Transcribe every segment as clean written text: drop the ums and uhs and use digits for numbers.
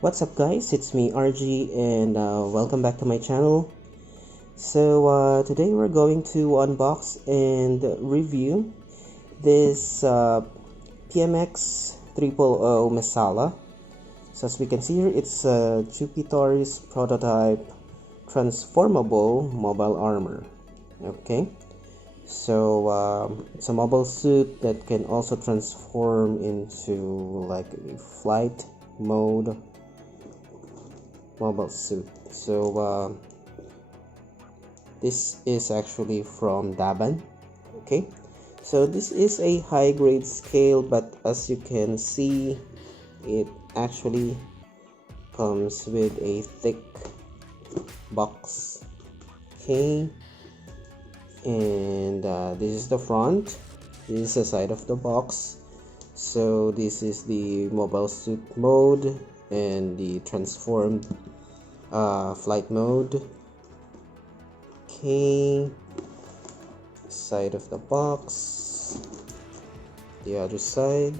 What's up guys, it's me RG and welcome back to my channel. So today we're going to unbox and review this PMX-000 Messala. So as we can see here, it's Jupiter's prototype transformable mobile armor. Okay, so it's a mobile suit that can also transform into like a flight mode mobile suit. So this is actually from Daban. Okay, so this is a high grade scale, but as you can see, it actually comes with a thick box. Okay, and this is the front, this is the side of the box. So this is the mobile suit mode and the transformed flight mode. Okay, side of the box, the other side.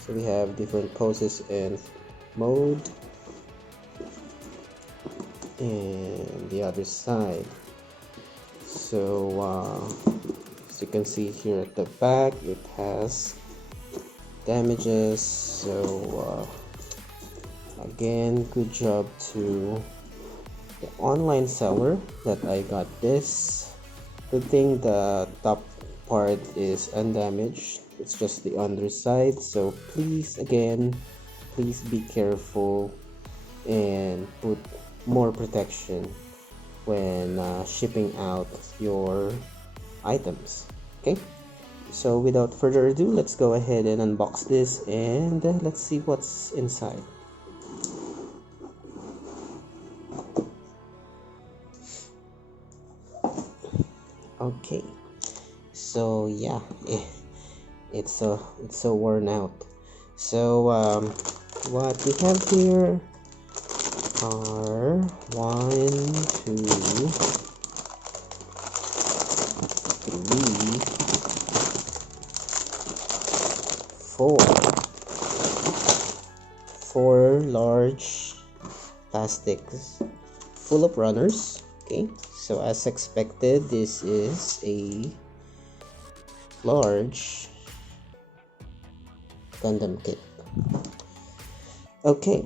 So we have different poses and mode, and the other side. So as you can see here at the back, it has damages. So again, good job to the online seller that I got this. Good thing the top part is undamaged, it's just the underside. So please be careful and put more protection when shipping out your items. Okay, so without further ado, let's go ahead and unbox this and let's see what's inside. Okay, so yeah, it's so worn out. So what we have here are 1, 2, 3, 4 large plastics full of runners. Okay, so as expected, this is a large Gundam kit. Okay,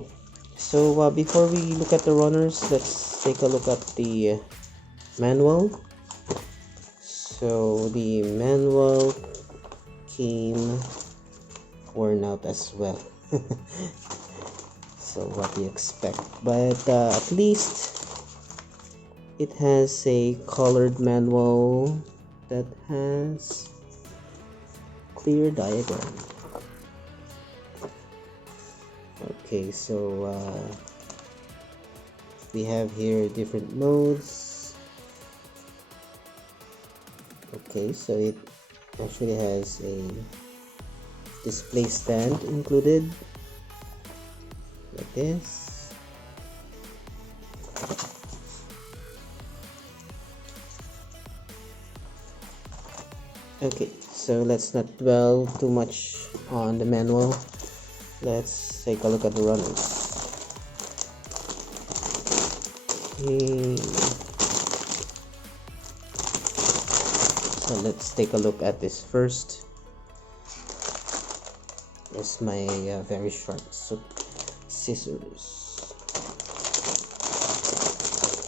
so before we look at the runners, let's take a look at the manual. So the manual came worn out as well. So what do you expect? But at least it has a colored manual that has clear diagram. Okay, so we have here different modes. Okay, so it actually has a display stand included, like this. Okay, so let's not dwell too much on the manual. Let's take a look at the runners. Okay. So let's take a look at this first. Here's my very sharp scissors.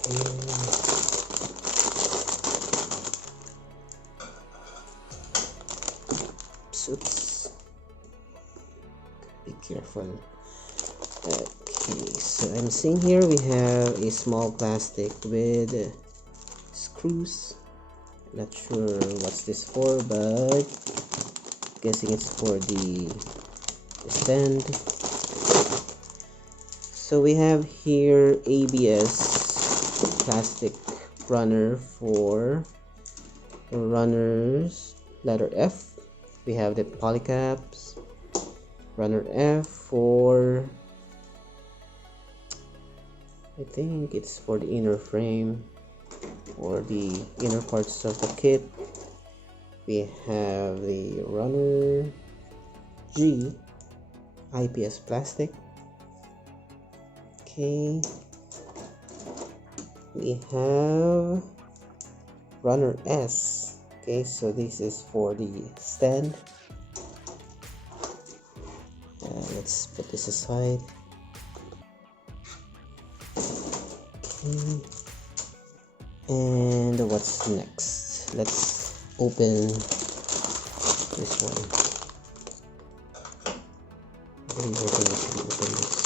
Okay. Oops, be careful. Okay, so I'm seeing here we have a small plastic with screws. Not sure what's this for, but guessing it's for the stand. So we have here ABS plastic runner for runners letter F. We have the polycaps, runner F for, I think it's for the inner frame or the inner parts of the kit. We have the runner G IPS plastic, Okay, we have runner S. Okay, so this is for the stand. Let's put this aside. Okay. And what's next? Let's open this one. We're going to open this.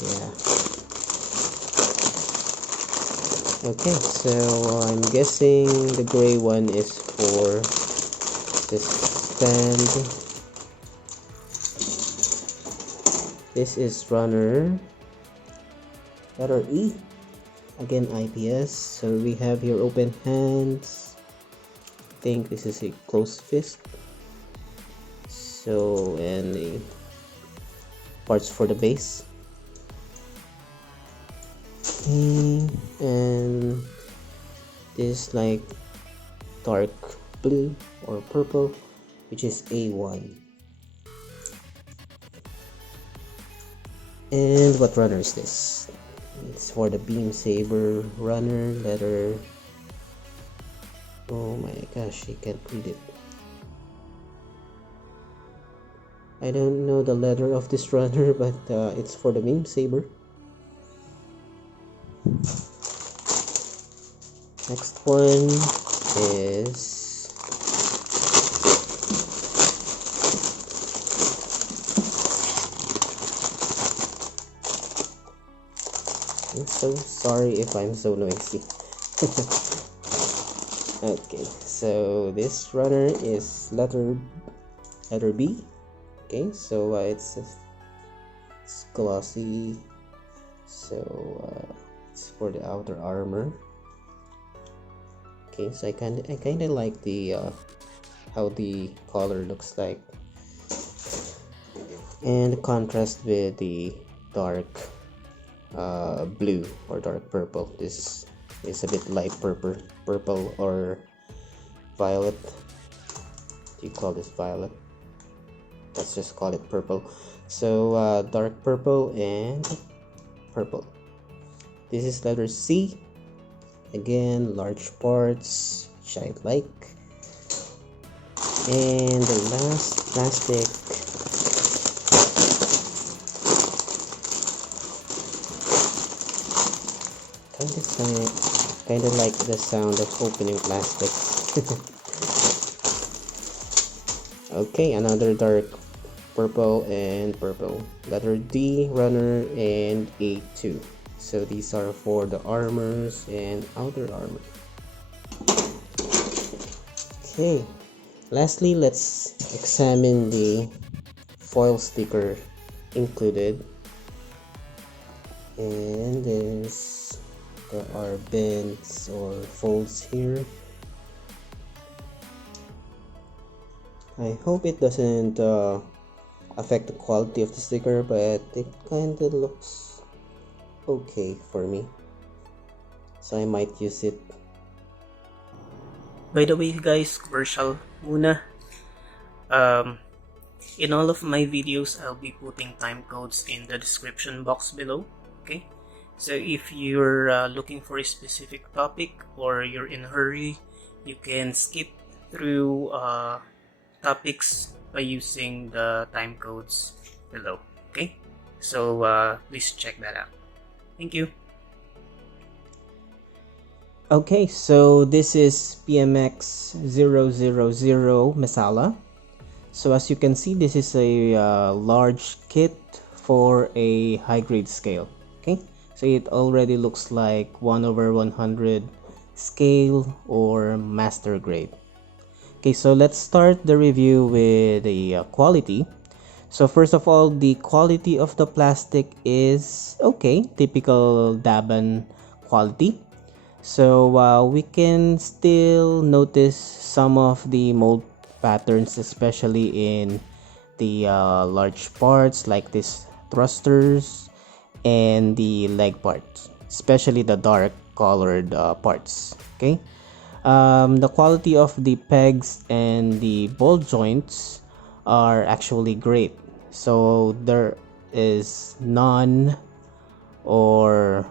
Yeah. Okay, so I'm guessing the gray one is for this stand. This is runner letter E. Again, IPS. So we have here open hands. I think this is a closed fist. So, and the parts for the base. Okay, and this like dark blue or purple, which is A1. And what runner is this? It's for the beam saber runner letter. Oh my gosh, I can't read it. I don't know the letter of this runner, but it's for the beam saber. Next one is I'm so sorry if I'm so noisy. Okay, so this runner is letter B. Okay, so it's glossy, so it's for the outer armor. Okay, so I kind of like the how the color looks like, and the contrast with the dark blue or dark purple. This is a bit light purple or violet. Do you call this violet? Let's just call it purple. So dark purple and purple. This is letter C. Again, large parts, which I like. And the last plastic. Kind of like the sound of opening plastic. Okay, another dark purple and purple. Letter D, runner, and A2. So these are for the armors and outer armor. Okay, lastly, let's examine the foil sticker included. And there are bends or folds here. I hope it doesn't affect the quality of the sticker, but it kind of looks okay for me, so I might use it. By the way guys, commercial muna. In all of my videos, I'll be putting time codes in the description box below. Okay, so if you're looking for a specific topic or you're in a hurry, you can skip through topics by using the time codes below. Okay, so please check that out. Thank you. Okay, so this is PMX-000 Messala. So as you can see, this is a large kit for a high grade scale. Okay, so it already looks like 1/100 scale or master grade. Okay, so let's start the review with the quality. So first of all, the quality of the plastic is okay, typical Daban quality. So we can still notice some of the mold patterns, especially in the large parts like these thrusters and the leg parts, especially the dark colored parts. Okay, the quality of the pegs and the ball joints are actually great, so there is none or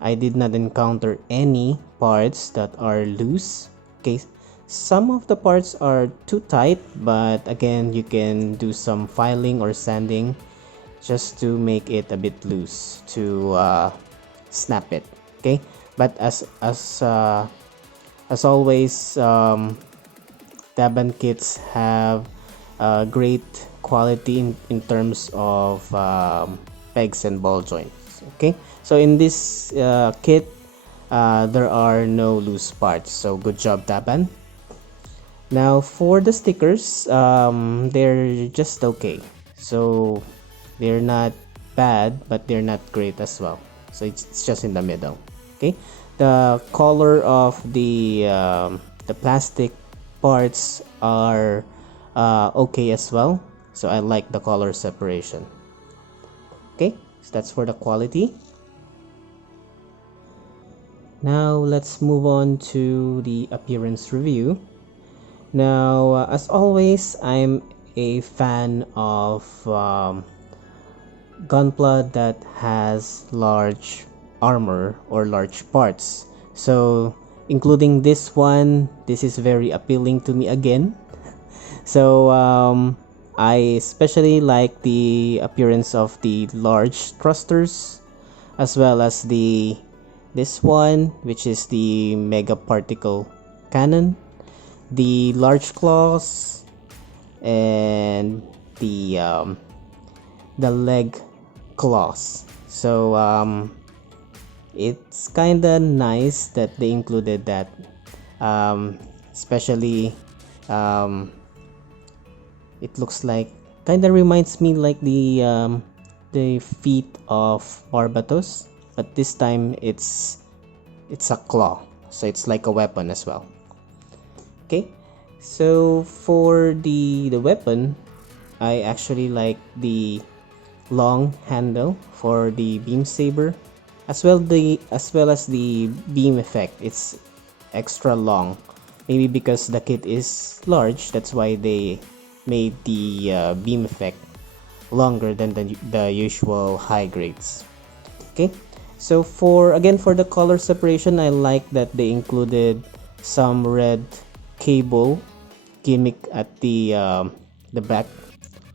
I did not encounter any parts that are loose. Okay, some of the parts are too tight, but again, you can do some filing or sanding just to make it a bit loose to snap it. Okay, but as always, Daban kits have great quality in terms of pegs and ball joints. Okay, so in this kit, there are no loose parts, so good job, Daban. Now for the stickers, they're just okay. So they're not bad, but they're not great as well. So it's just in the middle. Okay, the color of the plastic parts are okay as well. So I like the color separation. Okay, so that's for the quality. Now let's move on to the appearance review. Now, as always, I'm a fan of gunpla that has large armor or large parts. So, including this one, this is very appealing to me again. So, I especially like the appearance of the large thrusters, as well as this one, which is the mega particle cannon, the large claws, and the leg claws. So it's kinda nice that they included that, especially it looks like kinda reminds me like the feet of Barbatos, but this time it's a claw, so it's like a weapon as well. Okay, so for the weapon, I actually like the long handle for the beam saber, as well as the beam effect. It's extra long, maybe because the kit is large, that's why they made the beam effect longer than the usual high grades. Okay, so for the color separation, I like that they included some red cable gimmick at the back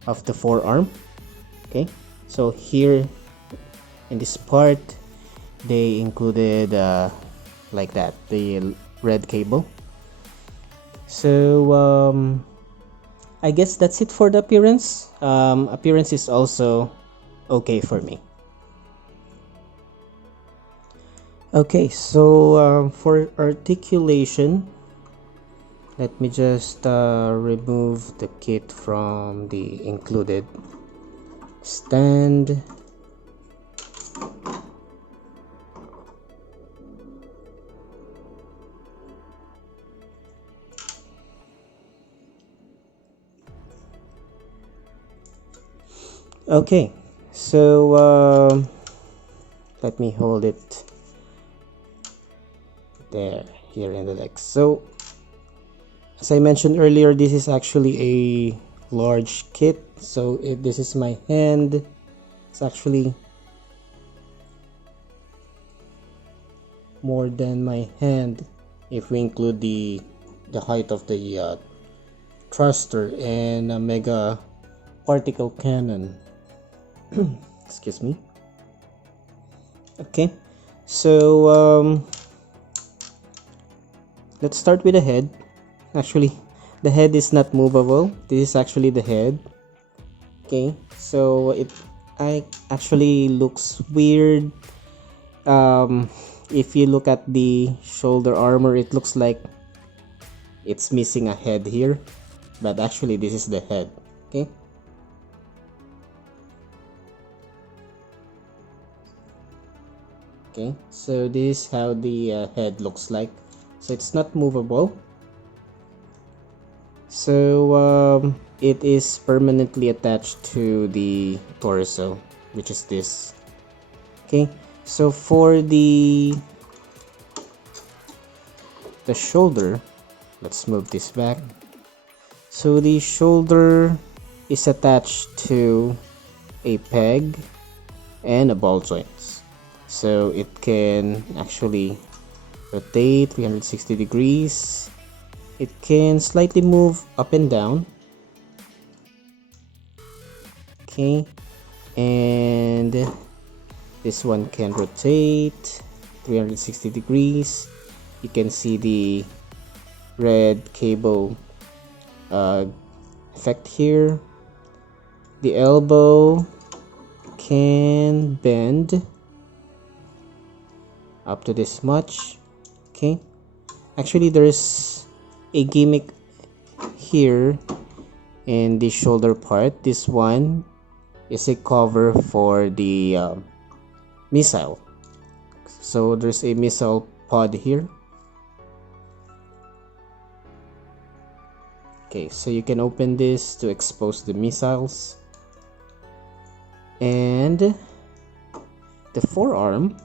of the forearm. Okay, so here in this part they included like that, the red cable. So I guess that's it for the appearance. Appearance is also okay for me. Okay, so for articulation, let me just remove the kit from the included stand. Okay, so let me hold it there, here in the legs. So as I mentioned earlier, this is actually a large kit. So if this is my hand, it's actually more than my hand if we include the height of the thruster and a mega particle cannon. Excuse me. Okay, so let's start with the head. Actually, the head is not movable. This is actually the head. Okay, so it actually looks weird. If you look at the shoulder armor, it looks like it's missing a head here, but actually this is the head. Okay, so this is how the head looks like. So it's not movable. So it is permanently attached to the torso, which is this. Okay, so for the shoulder, let's move this back. So the shoulder is attached to a peg and a ball joints. so it can actually rotate 360 degrees. It can slightly move up and down. Okay, and this one can rotate 360 degrees. You can see the red cable effect here. The elbow can bend up to this much. Okay, actually there's a gimmick here in the shoulder part. This one is a cover for the missile. So there's a missile pod here. Okay, so you can open this to expose the missiles. And the forearm,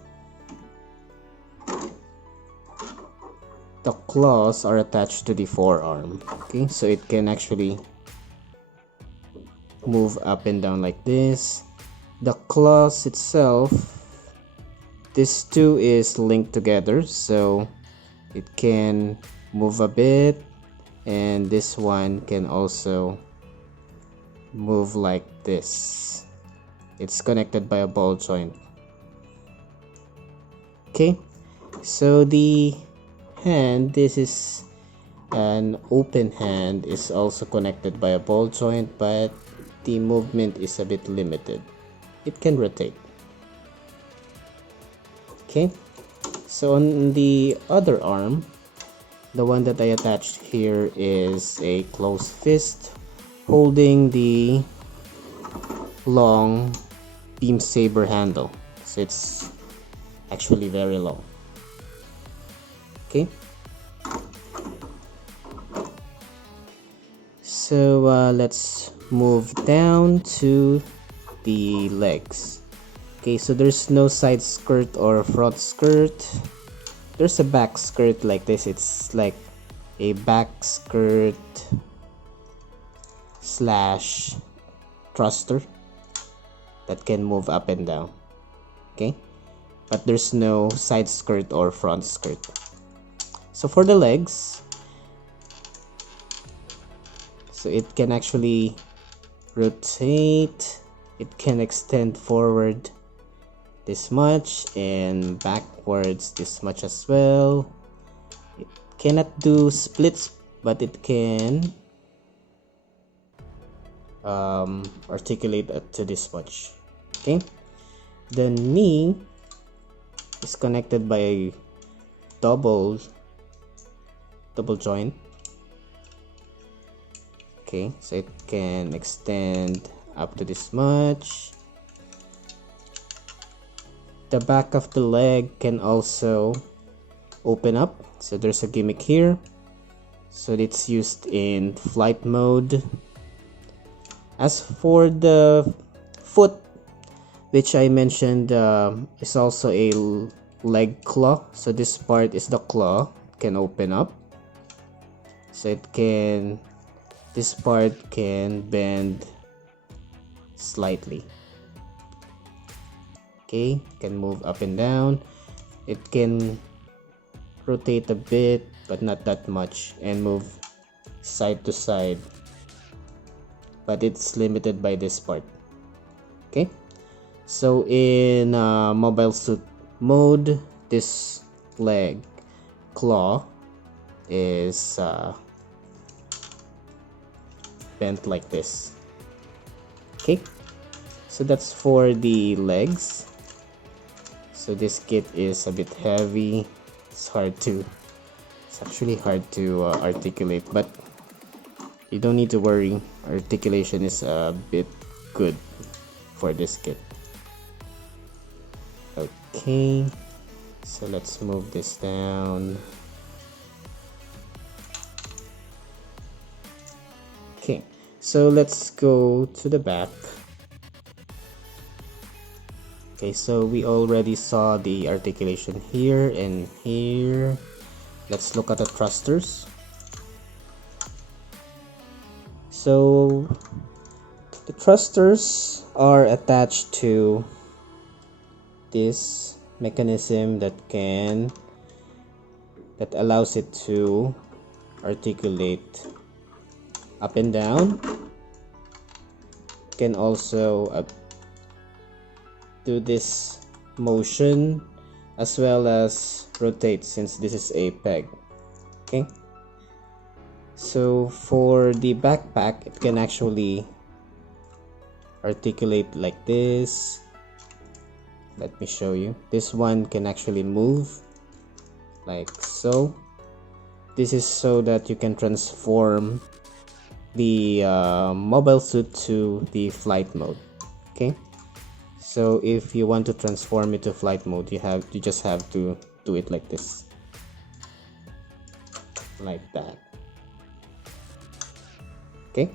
the claws are attached to the forearm. Okay, so it can actually move up and down like this. The claws itself, this two is linked together, so it can move a bit, and this one can also move like this. It's connected by a ball joint. Okay, so the hand, this is an open hand, is also connected by a ball joint, but the movement is a bit limited. It can rotate. Okay, so on the other arm, the one that I attached here is a closed fist holding the long beam saber handle. So it's actually very long. Okay, so let's move down to the legs. Okay, so there's no side skirt or front skirt. There's a back skirt like this. It's like a back skirt slash thruster that can move up and down. Okay, but there's no side skirt or front skirt. So for the legs, so it can actually rotate, it can extend forward this much and backwards this much as well. It cannot do splits, but it can articulate to this much. Okay, the knee is connected by a double joint. Okay, so it can extend up to this much. The back of the leg can also open up, so there's a gimmick here, so it's used in flight mode. As for the foot, which I mentioned is also a leg claw, so this part is the claw. It can open up, so it can, this part can bend slightly. Okay, can move up and down. It can rotate a bit, but not that much, and move side to side, but it's limited by this part. Okay, so in mobile suit mode, this leg claw is bent like this. Okay, so that's for the legs. So this kit is a bit heavy. It's actually hard to articulate, but you don't need to worry. Articulation is a bit good for this kit. Okay, so let's move this down. Okay, so let's go to the back. Okay, so we already saw the articulation here and here. Let's look at the thrusters. So the thrusters are attached to this mechanism that allows it to articulate up and down. Can also do this motion as well as rotate, since this is a peg. Okay, so for the backpack, it can actually articulate like this. Let me show you. This one can actually move like so. This is so that you can transform the mobile suit to the flight mode. Okay, so if you want to transform it to flight mode, you just have to do it like this, like that. Okay,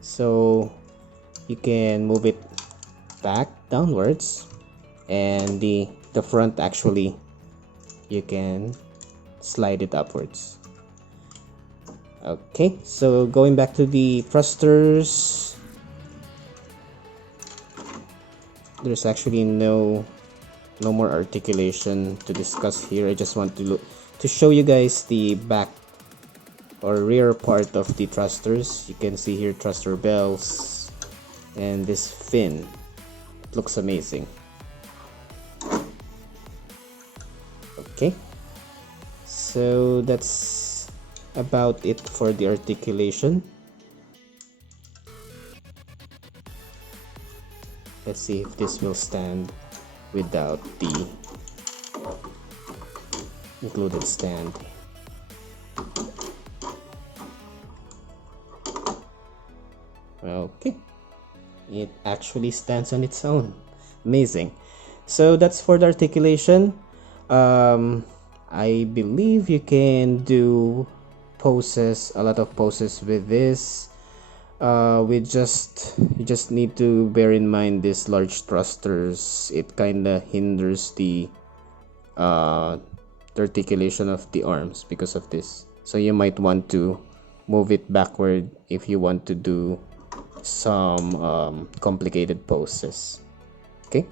so you can move it back downwards, and the front, actually you can slide it upwards. Okay, so going back to the thrusters, there's actually no more articulation to discuss here. I just want to show you guys the back or rear part of the thrusters. You can see here thruster bells and this fin. It looks amazing. Okay, so that's about it for the articulation. Let's see if this will stand without the included stand. Okay, it actually stands on its own. Amazing. So that's for the articulation. I believe you can do poses, a lot of poses with this. You just need to bear in mind these large thrusters. It kind of hinders the articulation of the arms because of this. So you might want to move it backward if you want to do some complicated poses. Okay.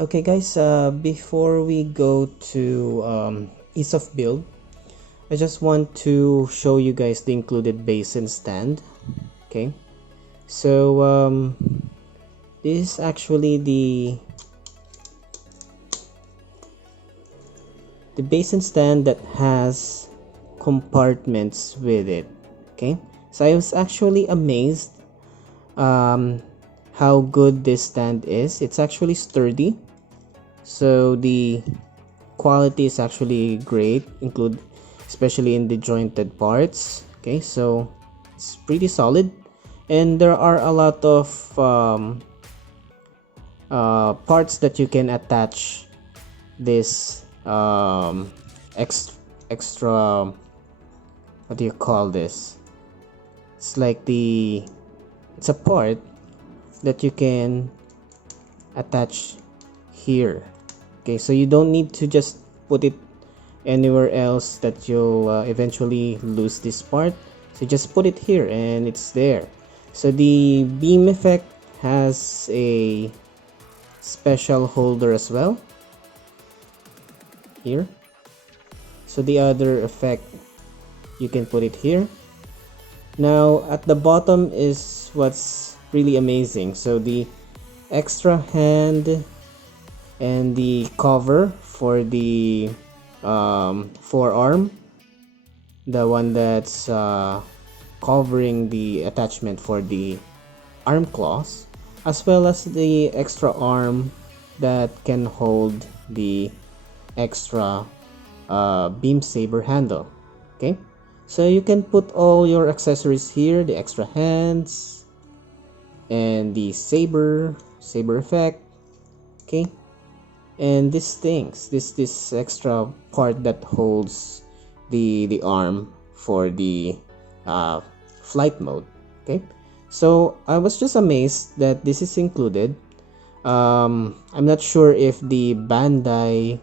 Okay guys, before we go to ease of build, I just want to show you guys the included base and stand. Okay, so this is actually the base and stand that has compartments with it. Okay, so I was actually amazed how good this stand is. It's actually sturdy, so the quality is actually great, especially in the jointed parts. Okay, so it's pretty solid, and there are a lot of parts that you can attach this extra, what do you call this? It's like it's a part that you can attach here. Okay, so you don't need to just put it anywhere else that you'll eventually lose this part. So just put it here and it's there. So the beam effect has a special holder as well here. So the other effect, you can put it here. Now at the bottom is what's really amazing. So the extra hand and the cover for the forearm, the one that's covering the attachment for the arm claws, as well as the extra arm that can hold the extra beam saber handle. Okay, so you can put all your accessories here, the extra hands and the saber effect. Okay, and these things, this extra part that holds the arm for the flight mode. Okay, so I was just amazed that this is included. I'm not sure if the Bandai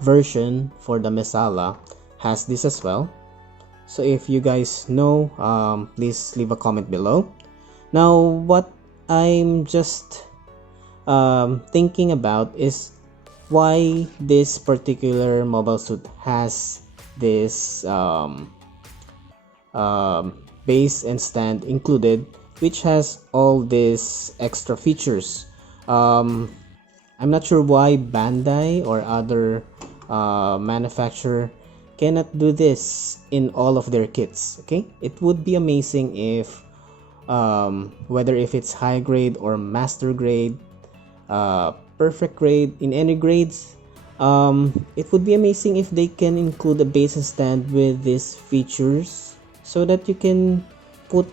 version for the Messala has this as well, So if you guys know, please leave a comment below. Now what I'm just thinking about is why this particular mobile suit has this base and stand included, which has all these extra features. I'm not sure why Bandai or other manufacturer cannot do this in all of their kits. Okay, it would be amazing if whether if it's high grade or master grade, perfect grade, in any grades, it would be amazing if they can include a base and stand with these features so that you can put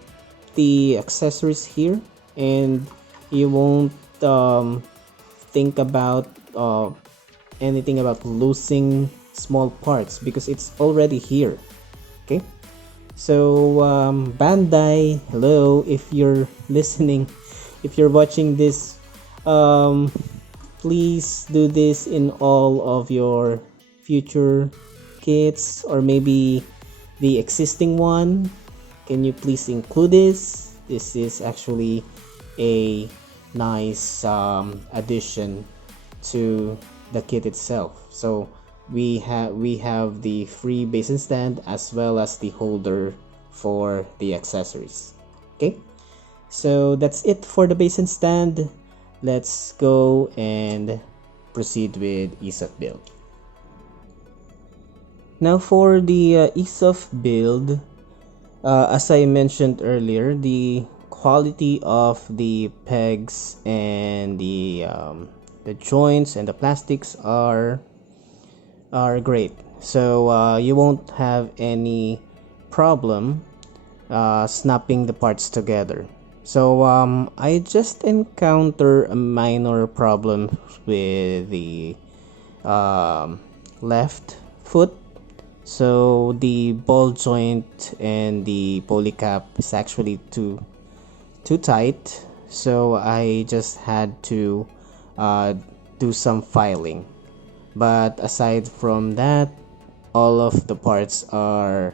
the accessories here and you won't think about anything about losing small parts because it's already here. Okay, so Bandai, hello, if you're listening, if you're watching this, please do this in all of your future kits or maybe the existing one. Can you please include this? This is actually a nice addition to the kit itself. So we have the free base and stand as well as the holder for the accessories. Okay, so that's it for the base and stand. Let's go and proceed with ease of build. Now for the ease of build, as I mentioned earlier, the quality of the pegs and the joints and the plastics are great. So you won't have any problem snapping the parts together. So I just encounter a minor problem with the left foot. So the ball joint and the poly cap is actually too tight. So I just had to do some filing. But aside from that, all of the parts are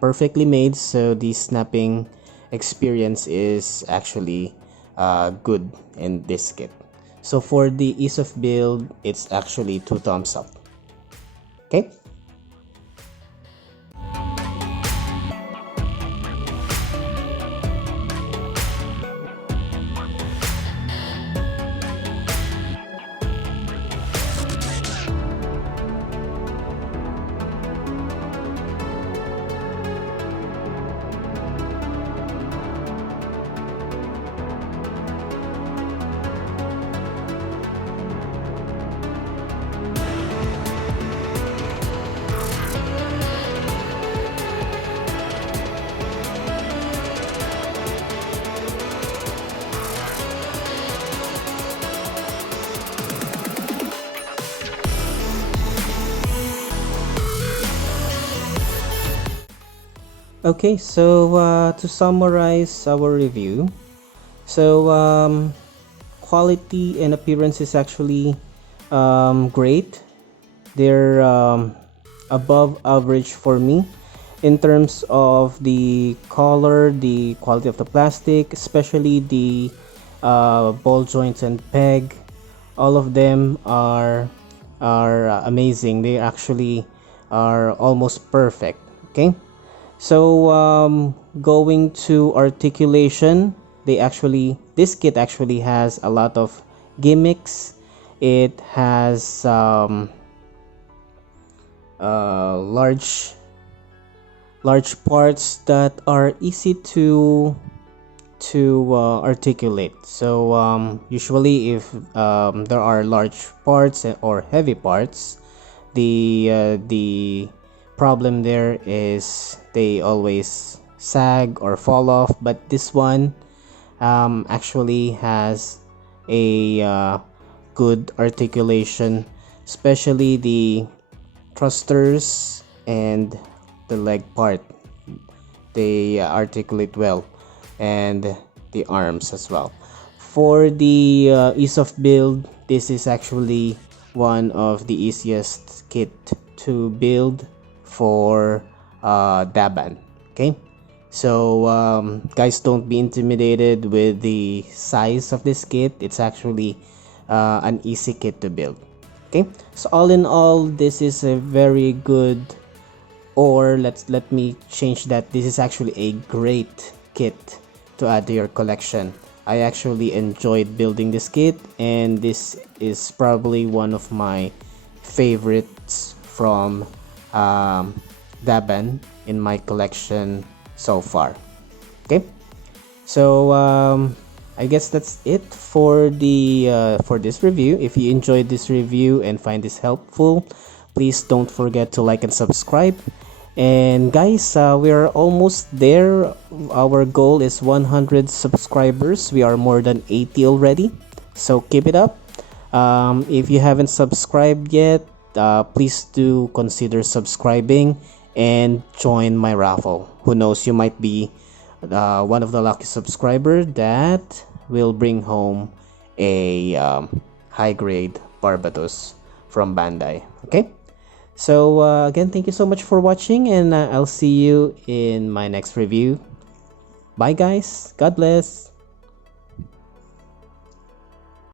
perfectly made, so the snapping experience is actually good in this kit. So for the ease of build, it's actually 2 thumbs up. Okay. Okay, so to summarize our review, so quality and appearance is actually great. They're above average for me in terms of the color, the quality of the plastic, especially the ball joints and peg. All of them are amazing. They actually are almost perfect. Okay. So going to articulation, this kit actually has a lot of gimmicks. It has large parts that are easy to articulate. So usually if there are large parts or heavy parts, the problem there is they always sag or fall off, but this one actually has a good articulation, especially the thrusters and the leg part. They articulate well, and the arms as well. For the ease of build, this is actually one of the easiest kit to build for Daban. Okay, so guys, don't be intimidated with the size of this kit. It's actually an easy kit to build. Okay, so all in all, this is a very good, or let me change that, this is actually a great kit to add to your collection. I actually enjoyed building this kit, and this is probably one of my favorites from Daban in my collection so far. Okay, so I guess that's it for the for this review. If you enjoyed this review and find this helpful, please don't forget to like and subscribe. And guys, we are almost there. Our goal is 100 subscribers. We are more than 80 already, so keep it up. If you haven't subscribed yet, please do consider subscribing and join my raffle. Who knows, you might be one of the lucky subscriber that will bring home a high grade Barbados from Bandai. Okay, so again, thank you so much for watching, and I'll see you in my next review. Bye guys, God bless.